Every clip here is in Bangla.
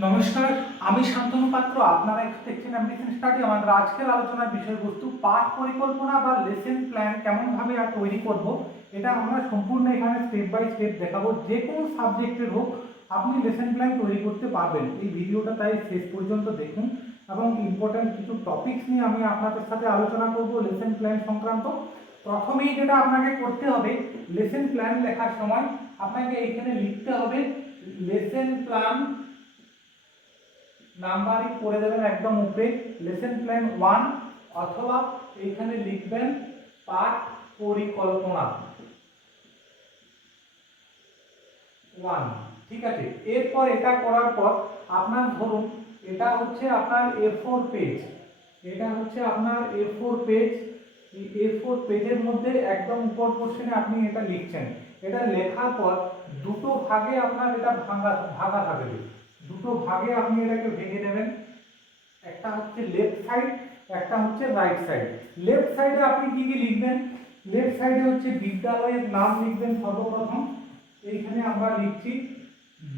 নমস্কার, আমি শান্তনু পাত্র। আপনারা দেখছেন অ্যাম্বিশন স্টাডি। আমাদের আজকের আলোচনার বিষয়বস্তু পাঠ পরিকল্পনা বা লেসন প্ল্যান কেমনভাবে তৈরি করব, এটা আমরা সম্পূর্ণ এখানে স্টেপ বাই স্টেপ দেখাবো। যে কোনো সাবজেক্টের হোক আপনি লেসন প্ল্যান তৈরি করতে পারবেন। এই ভিডিওটা তাই শেষ পর্যন্ত দেখুন এবং ইম্পর্ট্যান্ট কিছু টপিকস নিয়ে আমি আপনাদের সাথে আলোচনা করব লেসন প্ল্যান সংক্রান্ত। প্রথমেই যেটা আপনাকে করতে হবে, লেসন প্ল্যান লেখার সময় আপনাকে এইখানে লিখতে হবে লেসন প্ল্যান, নাম্বারিং করে দেবেন একদম উপরে লেসন প্ল্যান 1, অথবা এইখানে লিখবেন পাঠ পরিকল্পনা 1। ঠিক আছে, এরপর এটা করার পর আপনার ধরুন এটা হচ্ছে আপনার A4 পেজ, এটা হচ্ছে আপনার A4 পেজ। এই A4 পেজের মধ্যে একদম উপর পোর্শনে আপনি এটা লিখছেন। এটা লেখার পর দুটো ভাগে আপনার এটা ভাঙা ভাঙা থাকবে। দুটো ভাগে আপনি এটাকে ভেঙে নেবেন, একটা হচ্ছে লেফট সাইড, একটা হচ্ছে রাইট সাইড। লেফট সাইডে আপনি কি কি লিখবেন? লেফট সাইডে হচ্ছে বিদ্যালয়ের নাম লিখবেন সর্বপ্রথম। এইখানে আমরা লিখছি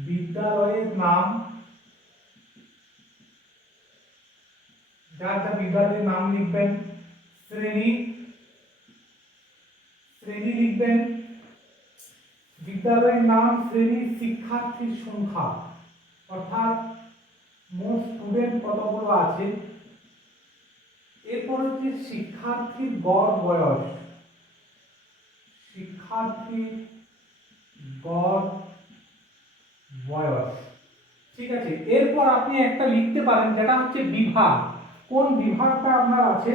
বিদ্যালয়ের নাম, যার যা বিদ্যালয়ের নাম লিখবেন। শ্রেণী, শ্রেণী লিখবেন বিদ্যালয়ের নাম, শ্রেণী, শিক্ষার্থীর সংখ্যা অর্থাৎ মোট স্টুডেন্ট কতগুলো আছে। এরপর হচ্ছে শিক্ষার্থীর গড় বয়স, শিক্ষার্থীর গড় বয়স। ঠিক আছে, এরপর আপনি একটা লিখতে পারেন যেটা হচ্ছে বিভাগ, কোন বিভাগটা আপনার আছে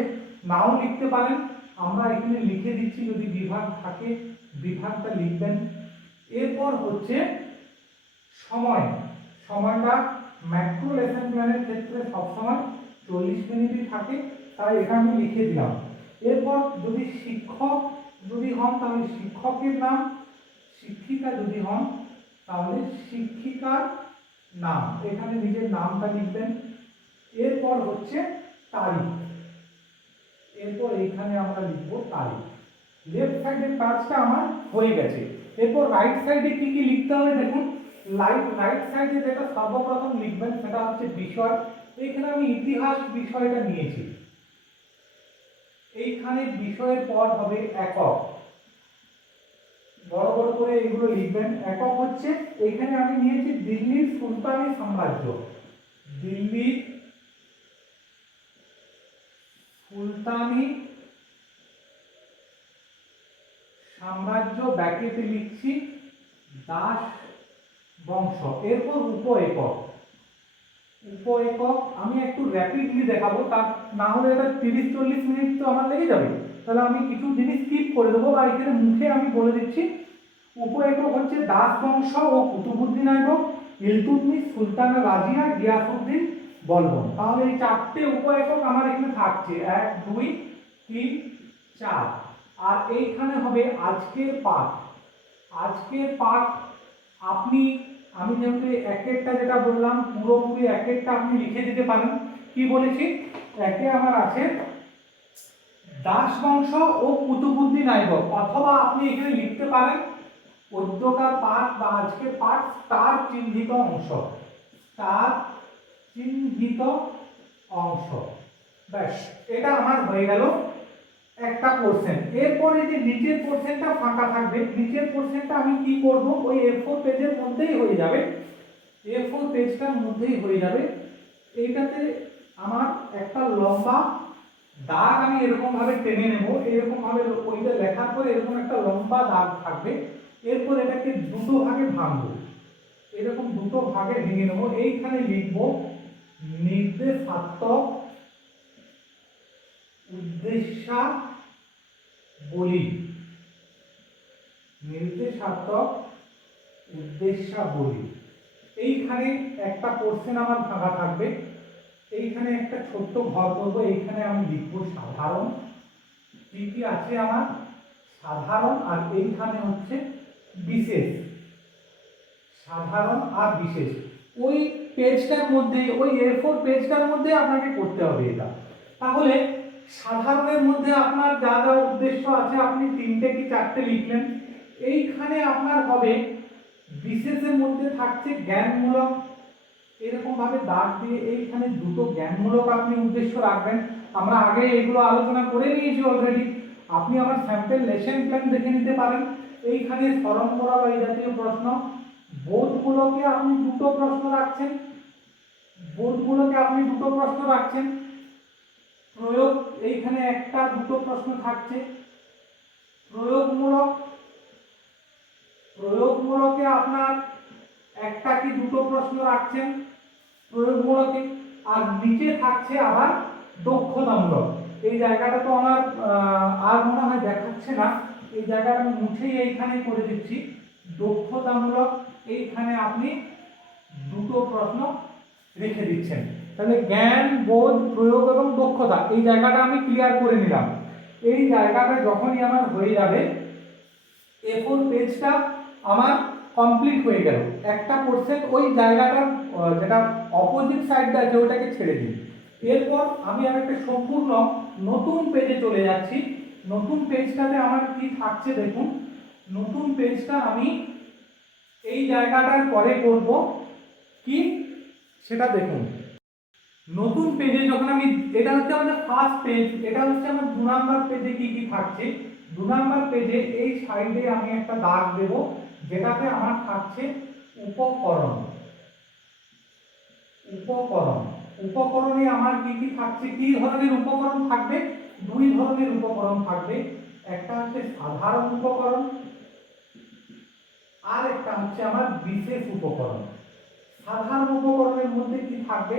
নাও লিখতে পারেন। আমরা এখানে লিখে দিচ্ছি যদি বিভাগ থাকে বিভাগটা লিখবেন। এরপর হচ্ছে সময়, সময়টা ম্যাক্রো লেসন প্ল্যানের ক্ষেত্রে সবসময় 40 মিনিটই থাকে, তাই এটা আমি লিখে দিলাম। এরপর যদি শিক্ষক যদি হন তাহলে শিক্ষকের নাম, শিক্ষিকা যদি হন তাহলে শিক্ষিকার নাম, এখানে নিজের নামটা লিখবেন। এরপর হচ্ছে তারিখ, এরপর এইখানে আমরা লিখবো তারিখ। লেফট সাইডের কাজটা আমার হয়ে গেছে। এরপর রাইট সাইডে কি কি লিখতে হবে দেখুন। রাইট সাইডে যেটা সর্বপ্রথম লিখবেন সেটা হচ্ছে বিষয়। এইখানে আমি ইতিহাস বিষয়টা নিয়েছি। এইখানে বিষয়ের পর হবে একক, বড় বড় করে এগুলো লিখবেন। একক হচ্ছে এইখানে আমি নিয়েছি দিল্লির সুলতানি সাম্রাজ্য, দিল্লির সুলতানি সাম্রাজ্য, ব্র্যাকেটে লিখছি দাস বংশ। এরপর উপ একক, উপ একক আমি একটু র্যাপিডলি দেখাবো, তার না হলে এটা 30-40 মিনিট তো আমার লেগে যাবে। তাহলে আমি কিছু জিনিস স্কিপ করে দেবো বা এখানে মুখে আমি বলে দিচ্ছি। উপ একক হচ্ছে দাস বংশ ও কুতুবুদ্দিন আইবক, ইলতুৎমিশ, সুলতানা রাজিয়া, গিয়াসউদ্দিন বলবন। তাহলে এই চারটে উপ একক আমার এখানে থাকছে 1, 2, 3, 4। আর এইখানে হবে আজকের পাঠ, আজকের পাঠ আপনি, আমি যেহেতু এক একটা যেটা বললাম পুরোপুরি এক একটা আপনি লিখে দিতে পারেন। কি বলেছি, একে আমার আছে দাস বংশ ও কুতুবুদ্দিন আইবক, অথবা আপনি এখানে লিখতে পারেন পদ্যকার পাঠ বা আজকের পাঠ স্টার চিহ্নিত অংশ, স্টার চিহ্নিত অংশ। ব্যাস, এটা আমার হয়ে গেল একটা পোরশন। এরপর এই যে নিচের পোরশনটা ফাঁকা থাকবে, নিচের পোরশনটা আমি কি করব, ওই A4 পেজের মধ্যেই হয়ে যাবে, A4 পেজটার মধ্যেই হয়ে যাবে। এইটাতে আমার একটা লম্বা দাগ আমি এরকম ভাবে টেনে নেব, এরকম ভাবে ওইটা লেখার পরে এরকম একটা লম্বা দাগ থাকবে। এরপর এটাকে দুটো ভাগে ভাঙবো, এরকম দুটো ভাগে ভেঙে নেব। এইখানে লিখব নির্দেশাত্মক উদ্দেশ্যাবলী, নির্দেশাত্মক উদ্দেশ্যাবলী। এইখানে একটা পোরশন আমার ফাঁকা থাকবে, এইখানে একটা ছোট্ট ঘর করব, এইখানে আমি লিখব সাধারণ। কি কি আছে আমার সাধারণ, আর এইখানে হচ্ছে বিশেষ, সাধারণ আর বিশেষ। ওই পেজটার মধ্যে, ওই A4 পেজটার মধ্যে আপনাকে করতে হবে এটা। তাহলে সাধারণের মধ্যে আপনার যা যা উদ্দেশ্য আছে আপনি 3টে কি 4টে লিখলেন। এইখানে আপনার হবে বিশেষের মধ্যে থাকছে জ্ঞানমূলক, এরকম ভাবে দাগ দিয়ে এইখানে দুটো জ্ঞানমূলক আপনি উদ্দেশ্য রাখবেন। আমরা আগে এগুলো আলোচনা করে নিয়েছি অলরেডি, আপনি আমার স্যাম্পল লেসন প্ল্যান দেখে নিতে পারেন। এইখানে স্মরণ করা বা এই জাতীয় প্রশ্ন, বোধগুলোকে আপনি দুটো প্রশ্ন রাখছেন, বোধগুলোকে আপনি দুটো প্রশ্ন রাখছেন, প্রয়োগ এইখানে একটা দুটো প্রশ্ন থাকছে, প্রয়োগমূলক, প্রয়োগমূলকে আপনার একটা কি দুটো প্রশ্ন রাখছেন প্রয়োগমূলকে, আর নিচে থাকছে আবার দক্ষতামূলক। এই জায়গাটা তো আমার আর মনে হয় দেখাচ্ছে না, এই জায়গাটা আমি মুছেই এইখানে করে দিচ্ছি। দক্ষতামূলক এইখানে আপনি দুটো প্রশ্ন রেখে দিচ্ছেন। তাহলে জ্ঞান, বোধ, প্রয়োগ এবং দক্ষতা এই জায়গাটা আমি ক্লিয়ার করে নিলাম। এই জায়গাটা যখনই আমার হয়ে যাবে, A4 পেজটা আমার কমপ্লিট হয়ে গেল। একটা পোর্শন ওই জায়গাটার যেটা অপোজিট সাইডটা আছে ওটাকে ছেড়ে দিই। এরপর আমি একটা সম্পূর্ণ নতুন পেজে চলে যাচ্ছি। নতুন পেজটাতে আমার কি থাকছে দেখুন। নতুন পেজটা আমি এই জায়গাটার পরে করব কি সেটা দেখুন। নতুন পেজে যখন আমি, এটা হচ্ছে আমাদের ফার্স্ট পেজ, এটা হচ্ছে আমার 2 নাম্বার পেজে কি কি থাকছে। 2 নাম্বার পেজে এই সাইডে আমি একটা দাগ দেব, যেটাতে আমার থাকছে উপকরণ। উপকরণ, উপকরণে আমার কি কি থাকছে, কি ধরনের উপকরণ থাকবে? 2 ধরনের উপকরণ থাকবে। একটা হচ্ছে সাধারণ উপকরণ, আর একটা হচ্ছে আমার বিশেষ উপকরণ। সাধারণ উপকরণের মধ্যে কি থাকবে,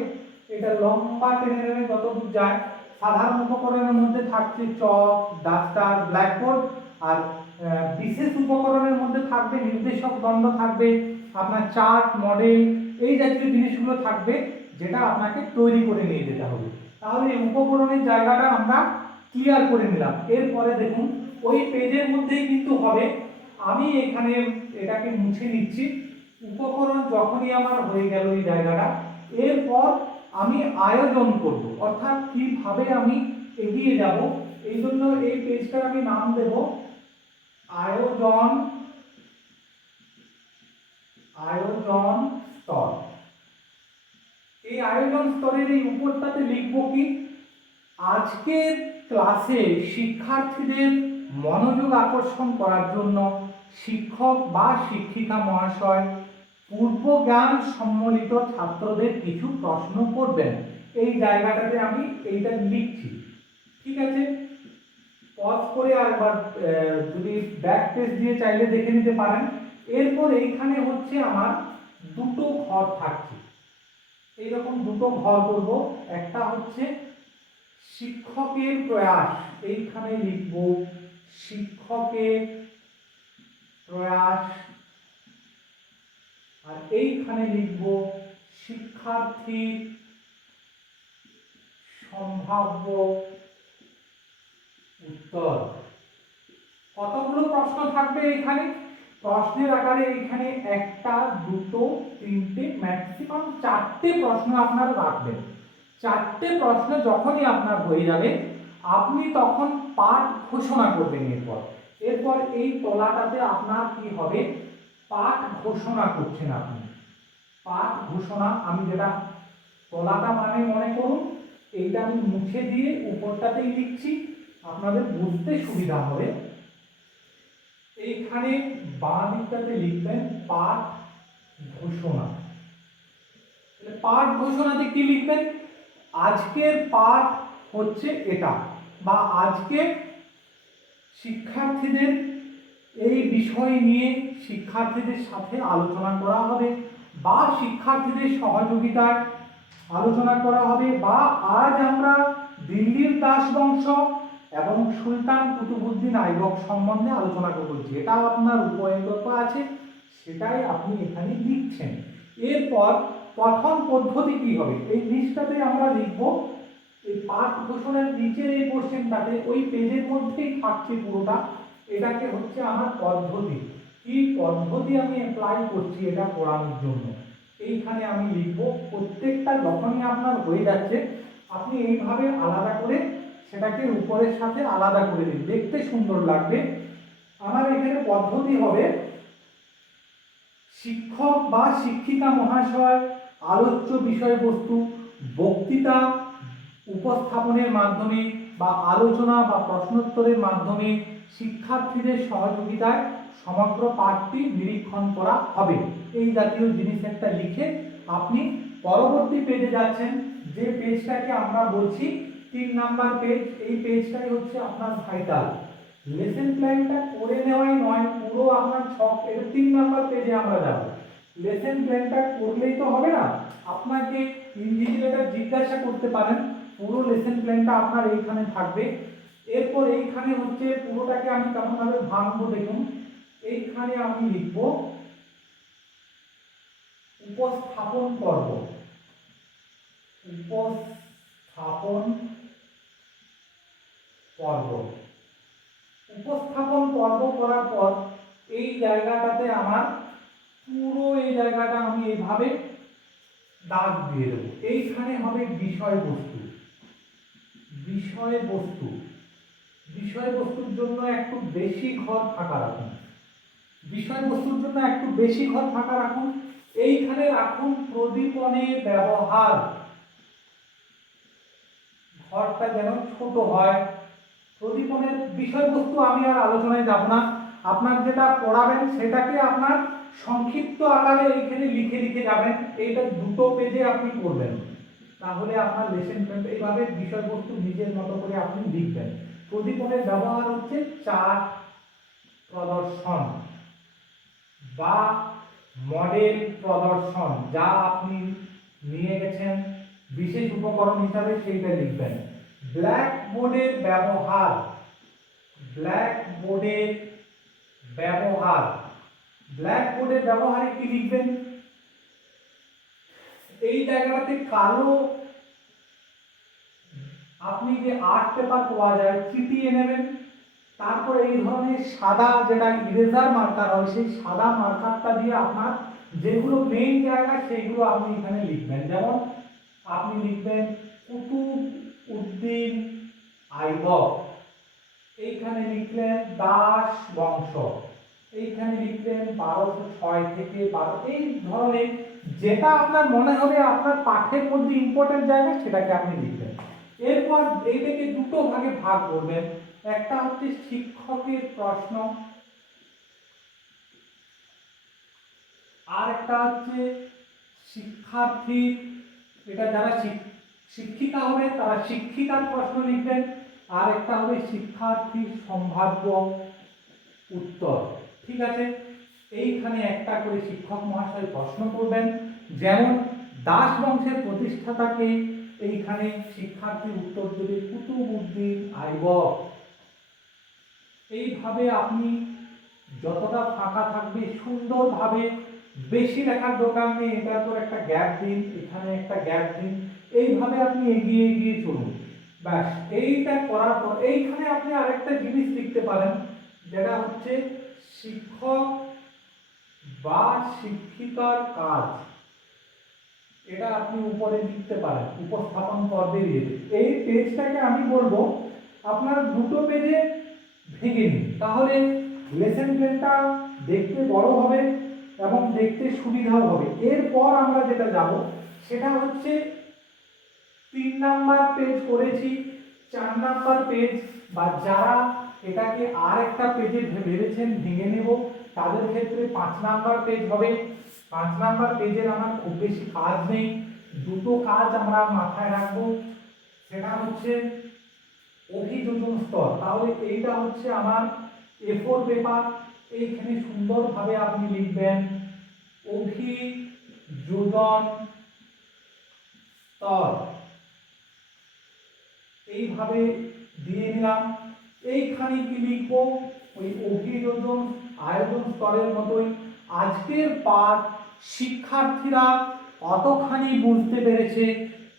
এটা লম্বা টেনে টেনে যতদূর যায়। সাধারণ উপকরণের মধ্যে থাকছে চক, ডাস্টার, ব্ল্যাকবোর্ড। আর বিশেষ উপকরণের মধ্যে থাকবে নির্দেশক দণ্ড থাকবে, আপনার চার্ট, মডেল, এই জাতীয় জিনিসগুলো থাকবে, যেটা আপনাকে তৈরি করে নিয়ে যেতে হবে। তাহলে এই উপকরণের জায়গাটা আমরা ক্লিয়ার করে নিলাম। এরপরে দেখুন ওই পেজের মধ্যেই কিন্তু হবে, আমি এখানে এটাকে মুছে নিচ্ছি। উপকরণ যখনই আমার হয়ে গেল এই জায়গাটা, এরপর আমি আয়োজন করব, অর্থাৎ কিভাবে আমি এগিয়ে যাব। এই জন্য এই পেজটার আমি নাম দেব আয়োজন, আয়োজন স্তর। এই আয়োজন স্তরের এই উপরটাতে লিখব কি, আজকের ক্লাসে শিক্ষার্থীদের মনোযোগ আকর্ষণ করার জন্য শিক্ষক বা শিক্ষিকা মহাশয় পূর্বজ্ঞান সম্মিলিত ছাত্রদের কিছু প্রশ্ন করবেন। এই জায়গাটাতে আমি এইটা লিখছি, ঠিক আছে। পজ করে আরেকবার যদি ব্যাক পেজ দিয়ে চাইলে দেখে নিতে পারেন। এরপর এইখানে হচ্ছে আমার দুটো ঘর থাকছে, এইরকম দুটো ঘর করব। একটা হচ্ছে শিক্ষকের প্রয়াস, এইখানে লিখব শিক্ষকের প্রয়াস, আর এইখানে লিখব শিক্ষার্থীর সম্ভাব্য উত্তর। কতগুলো প্রশ্ন থাকবে এখানে? প্রশ্নের আকারে এখানে একটা, দুটো, তিনটে, ম্যাক্সিমাম 4টে প্রশ্ন আপনারা রাখবেন। 4টে প্রশ্ন যখনই আপনার হয়ে যাবে, আপনি তখন পাঠ ঘোষণা করবেন। এরপর এই তলাটাতে আপনার কি হবে, পাঠ ঘোষণা করছেন আপনি। পাঠ ঘোষণা, আমি যেটা তলাটা মানে মনে করুন, এইটা আমি মুছে দিয়ে উপরটাতেই লিখছি, আপনাদের বুঝতে সুবিধা হবে। এইখানে বাঁ দিকটাতে লিখবেন পাঠ ঘোষণা। পাঠ ঘোষণাতে কি লিখবেন, আজকের পাঠ হচ্ছে এটা, বা আজকে শিক্ষার্থীদের এই বিষয় নিয়ে শিক্ষার্থীদের সাথে আলোচনা করা হবে, বা শিক্ষার্থীদের সহযোগিতায় আলোচনা করা হবে, বা আজ আমরা দিল্লির দাস বংশ এবং সুলতান কুতুবউদ্দিন আইবক সম্বন্ধে আলোচনা করব। যেটা আপনার উপএকক আছে সেটাই আপনি এখানে লিখছেন। এরপর পঠন পদ্ধতি কি হবে, এই লিস্টটাতে আমরা লিখব। এই পাঠ ঘোষণার নিচের এই পোর্শনটাতে ওই পেজের মধ্যেই থাকছে পুরোটা, এটাকে হচ্ছে আমার পদ্ধতি। কি পদ্ধতি আমি অ্যাপ্লাই করছি এটা পড়ানোর জন্য, এইখানে আমি লিখব। প্রত্যেকটা যখনই আপনার হয়ে যাচ্ছে, আপনি এইভাবে আলাদা করে সেটাকে উপরের সাথে আলাদা করে দিন, দেখতে সুন্দর লাগবে। আমার এখানে পদ্ধতি হবে শিক্ষক বা শিক্ষিকা মহাশয় আলোচ্য বিষয়বস্তু, বক্তৃতা উপস্থাপনের মাধ্যমে বা আলোচনা বা প্রশ্নোত্তরের মাধ্যমে শিক্ষার্থীদের সহযোগিতায় সমগ্র পাঠটি নিরীক্ষণ করা হবে। এই জাতীয় জিনিস একটা লিখে আপনি পরবর্তী পেজে যাচ্ছেন, যে পেজটাকে আমরা বলছি 3 নাম্বার পেজ। এই পেজটাই হচ্ছে আপনার ভাইটাল। লেসন প্ল্যানটা করে নেওয়াই নয়, পুরো আপনার ছক, এটা 3 নাম্বার পেজে আমরা যাব। লেসন প্ল্যানটা করলেই তো হবে না, আপনাকে ইনভিজিলেটর জিজ্ঞাসা করতে পারেন, পুরো লেসন প্ল্যানটা আপনার এইখানে থাকবে। এরপর এইখানে হচ্ছে পুরোটাকে আমি কেমন ভাবে ভাঙবো দেখুন। এইখানে আমি লিখব উপস্থাপন পর্ব। উপস্থাপন পর্ব উপস্থাপন পর্ব করার পর এই জায়গাটাতে আমার পুরো এই জায়গাটা আমি এইভাবে দাগ দিয়ে দেবো। এইখানে হবে বিষয়বস্তু। বিষয়বস্তু বিষয়বস্তুর জন্য একটু বেশি ঘর ফাঁকা রাখুন। বিষয়বস্তুর জন্য একটু বেশি ঘর ফাঁকা রাখুন। এইখানে রাখুন প্রদীপনের ব্যবহার। ঘরটা যেন ছোট হয়। প্রদীপনের বিষয়বস্তু আমি আর আলোচনায় যাব না, আপনার যেটা পড়াবেন সেটাকে আপনার সংক্ষিপ্ত আকারে এইখানে লিখে লিখে যাবেন। এইটা 2 পেজে আপনি করবেন, তাহলে আপনার লেসন প্ল্যান এইভাবে বিষয়বস্তু নিজের মতো করে আপনি লিখবেন। প্রদীপনের ব্যবহার হচ্ছে চার্ট প্রদর্শন বা মডেল প্রদর্শন, যা আপনি নিয়ে গেছেন বিশেষ উপকরণ হিসাবে সেইটা লিখবেন। ব্ল্যাকবোর্ডের ব্যবহার। ব্ল্যাকবোর্ডের ব্যবহার ব্ল্যাকবোর্ডের ব্যবহারে কি লিখবেন? এই জায়গাটাতে কালো আপনি যে আর্ট পেপার পাওয়া যায় চিটিয়ে নেবেন, তারপর এই ধরনের সাদা যেটা ইরেজার মার্কার হয় সেই সাদা মার্কারটা দিয়ে আপনার যেগুলো মেইন জায়গা সেইগুলো আপনি এখানে লিখবেন। যেমন আপনি লিখবেন কুতুবউদ্দিন আইবক, এইখানে লিখলেন দাস বংশ, এইখানে লিখলেন 1206 থেকে 12। এই ধরনের যেটা আপনার মনে হবে আপনার পাঠের মধ্যে ইম্পর্টেন্ট জায়গা সেটাকে আপনি লিখবেন। এরপর এইটাকে 2 ভাগে ভাগ করবেন। একটা হচ্ছে শিক্ষকের প্রশ্ন, আর একটা হচ্ছে শিক্ষার্থী, এটা যারা শিক্ষিকা হবে তারা শিক্ষিকার প্রশ্ন লিখবেন, আর একটা হবে শিক্ষার্থীর সম্ভাব্য উত্তর। ঠিক আছে, এইখানে একটা করে শিক্ষক মহাশয় প্রশ্ন করবেন, যেমন দাস বংশের প্রতিষ্ঠাতাকে, এইখানে শিক্ষার্থী উত্তর দেবে কুতুবউদ্দিন আইবক। এইভাবে আপনি যতটা ফাঁকা থাকবে সুন্দরভাবে, বেশি লেখার দরকার নেই, এটার পর একটা গ্যাপ দিন, এখানে একটা গ্যাপ দিন, এইভাবে আপনি এগিয়ে এগিয়ে চলুন। ব্যাস, এইটা করার পর এইখানে আপনি আরেকটা জিনিস লিখতে পারেন, যেটা হচ্ছে শিক্ষক বা শিক্ষিকার কাজ। এটা আপনি উপরে লিখতে পারেন উপস্থাপন পর্বে দিয়ে। এই পেজটাকে আমি বলবো আপনার 2 পেজে ভেঙে নিন, তাহলে লেসন প্ল্যানটা দেখতে বড় হবে এবং দেখতে সুবিধাও হবে। এরপর আমরা যেটা যাব সেটা হচ্ছে 3 নাম্বার পেজ করেছি, 4 নাম্বার পেজ, বা যারা এটাকে আর একটা পেজে ভেবেছেন ভেঙে নেব তাদের ক্ষেত্রে 5 নাম্বার পেজ হবে। 5 নাম্বার পেজের আমার খুব বেশি কাজ নেই, 2 কাজ আমরা মাথায় রাখবো। সেটা হচ্ছে অভিযোজন স্তর। তাহলে এইটা হচ্ছে আমার A4 পেপার, এইখানে সুন্দরভাবে আপনি লিখবেন অভিযোজন স্তর, এইভাবে দিয়ে নিলাম। এইখানে কি লিখবো? ওই অভিযোজন আয়োজন স্তরের মতোই আজকের পাঠ শিক্ষার্থীরা কতখানি বুঝতে পেরেছে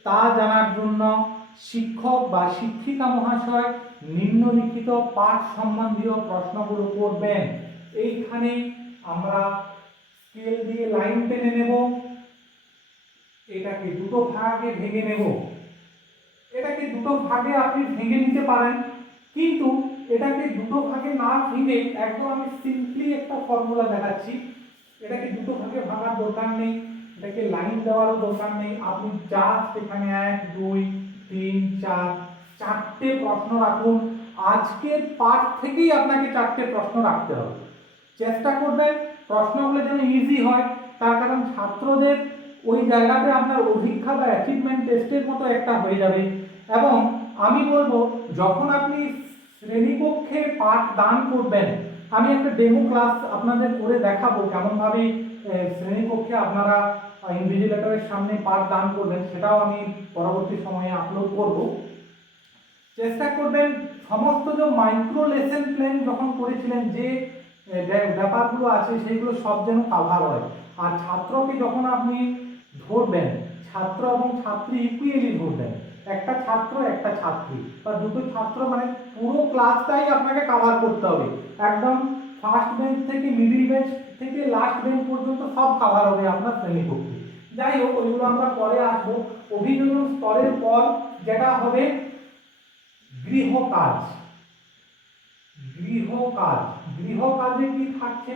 তা জানার জন্য শিক্ষক বা শিক্ষিকা মহাশয় নিম্নলিখিত পাঠ সম্বন্ধীয় প্রশ্নগুলো করবেন। এইখানে আমরা স্কেল দিয়ে লাইন টেনে নেব, এটাকে 2 ভাগে ভেঙে নেব। এটাকে 2 ভাগে আপনি ভেঙে নিতে পারেন, কিন্তু এটাকে 2 ভাগে না ভেঙে একদম আমি সিম্পলি একটা ফর্মুলা দেখাচ্ছি। এটাকে 2 ভাগে ভাঙার দরকার নেই, এটাকে লাইন দেওয়ারও দরকার নেই, আপনি জাস্ট এখানে 1 2 3 4 চারটে প্রশ্ন রাখুন। আজকের পাঠ থেকেই আপনাকে চারটে প্রশ্ন রাখতে হবে। চেষ্টা করবেন প্রশ্নগুলো যেন ইজি হয়, তার কারণ ছাত্রদের ওই জায়গাতে আপনার অভিজ্ঞতা বা অ্যাচিভমেন্ট টেস্টের মতো একটা হয়ে যাবে। এবং আমি বলবো যখন আপনি শ্রেণীকক্ষে পাঠ দান করবেন, আমি একটা ডেমো ক্লাস আপনাদের করে দেখাবো কেমনভাবে শ্রেণীকক্ষে আপনারা ইনভিজিলেটরের সামনে পাঠ দান করবেন, সেটাও আমি পরবর্তী সময়ে আপলোড করব। চেষ্টা করবেন সমস্ত যে মাইক্রো লেসন প্ল্যান যখন করেছিলেন যে ব্যাপারগুলো আছে সেগুলো সব যেন কাভার হয়। আর ছাত্রকে যখন আপনি ধরবেন, ছাত্র এবং ছাত্রী ইকুয়ালি ধরবেন, একটা ছাত্র একটা ছাত্রী বা দুটো ছাত্র, মানে পুরো ক্লাসটাই আপনাকে কাভার করতে হবে। একদম ফার্স্ট বেঞ্চ থেকে মিডিল বেঞ্চ থেকে লাস্ট বেঞ্চ পর্যন্ত সব কাভার হবে আপনার শ্রেণীকক্ষে। যাই হোক, ওইগুলো আমরা পরে আসবো। অভিযোজন স্তরের পর যেটা হবে গৃহ কাজ। গৃহ কাজ, গৃহ কাজে কি থাকছে?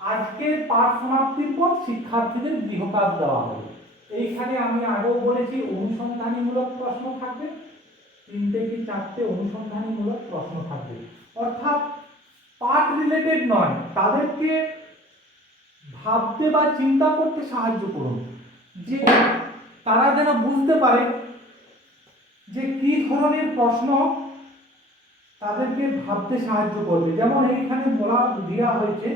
আজকের পাঠ সমাপ্তির পর শিক্ষার্থীদের গৃহ কাজ দেওয়া হবে। এইখানে আমি আগেও বলেছি অনুসন্ধানীমূলক প্রশ্ন থাকবে, 3টে কি 4টে অনুসন্ধানীমূলক প্রশ্ন থাকবে। অর্থাৎ পাঠ রিলেটেড নয়, তাদেরকে ভাবতে বা চিন্তা করতে সাহায্য করুন, যে তারা যেন বুঝতে পারে যে কি ধরনের প্রশ্ন তাদেরকে ভাবতে সাহায্য করবে। যেমন এইখানে বলা দেওয়া হয়েছে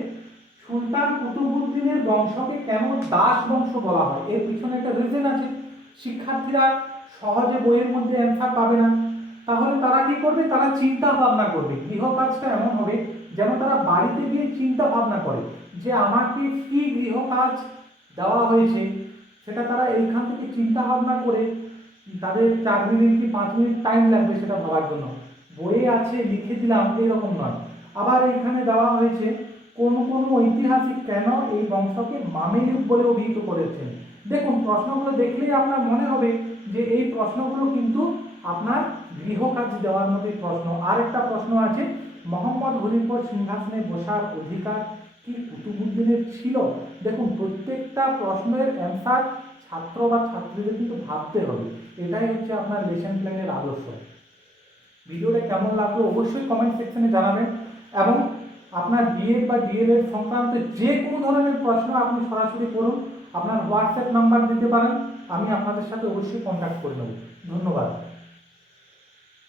সুলতান কুতুবউদ্দিনের বংশকে কেন দাস বংশ বলা হয়, এর পিছনে একটা রিজন আছে। শিক্ষার্থীরা সহজে বইয়ের মধ্যে অ্যান্সার পাবে না, তাহলে তারা কি করবে? তারা চিন্তা ভাবনা করবে। গৃহ কাজটা এমন হবে যেন তারা বাড়িতে গিয়ে চিন্তা ভাবনা করে যে আমাকে কি গৃহ কাজ দেওয়া হয়েছে, সেটা তারা এইখান থেকে চিন্তা ভাবনা করে তাদের 4 মিনিট কি 5 মিনিট টাইম লাগবে সেটা ভাবার জন্য। বইয়ে আছে লিখে দিলাম এরকম নয়। আবার এখানে দেওয়া হয়েছে কোন কোন ঐতিহাসিক কেন এই বংশকে মামেলুক বলে অভিহিত করেছেন। দেখুন, প্রশ্নগুলো দেখলেই আপনার মনে হবে যে এই প্রশ্নগুলো কিন্তু আপনার গৃহকাজ দেওয়ার মধ্যে প্রশ্ন। আর একটা প্রশ্ন আছে, মোহাম্মদ ঘুরির পর সিংহাসনে বসার অধিকার কি কুতুবউদ্দিনের ছিল? দেখুন, প্রত্যেকটা প্রশ্নের অ্যান্সার ছাত্র বা ছাত্রীদের কিন্তু ভাবতে হবে। এটাই হচ্ছে আপনার লেসন প্ল্যানের আদর্শ। ভিডিওটা কেমন লাগলো অবশ্যই কমেন্ট সেকশনে জানাবেন। এবং আপনার বিএড বা ডিএলএড সংক্রান্ত যে কোনো ধরনের প্রশ্ন আপনি সরাসরি করুন, আপনার হোয়াটসঅ্যাপ নাম্বার দিতে পারেন, আমি আপনাদের সাথে অবশ্যই কন্ট্যাক্ট করে নেব। ধন্যবাদ।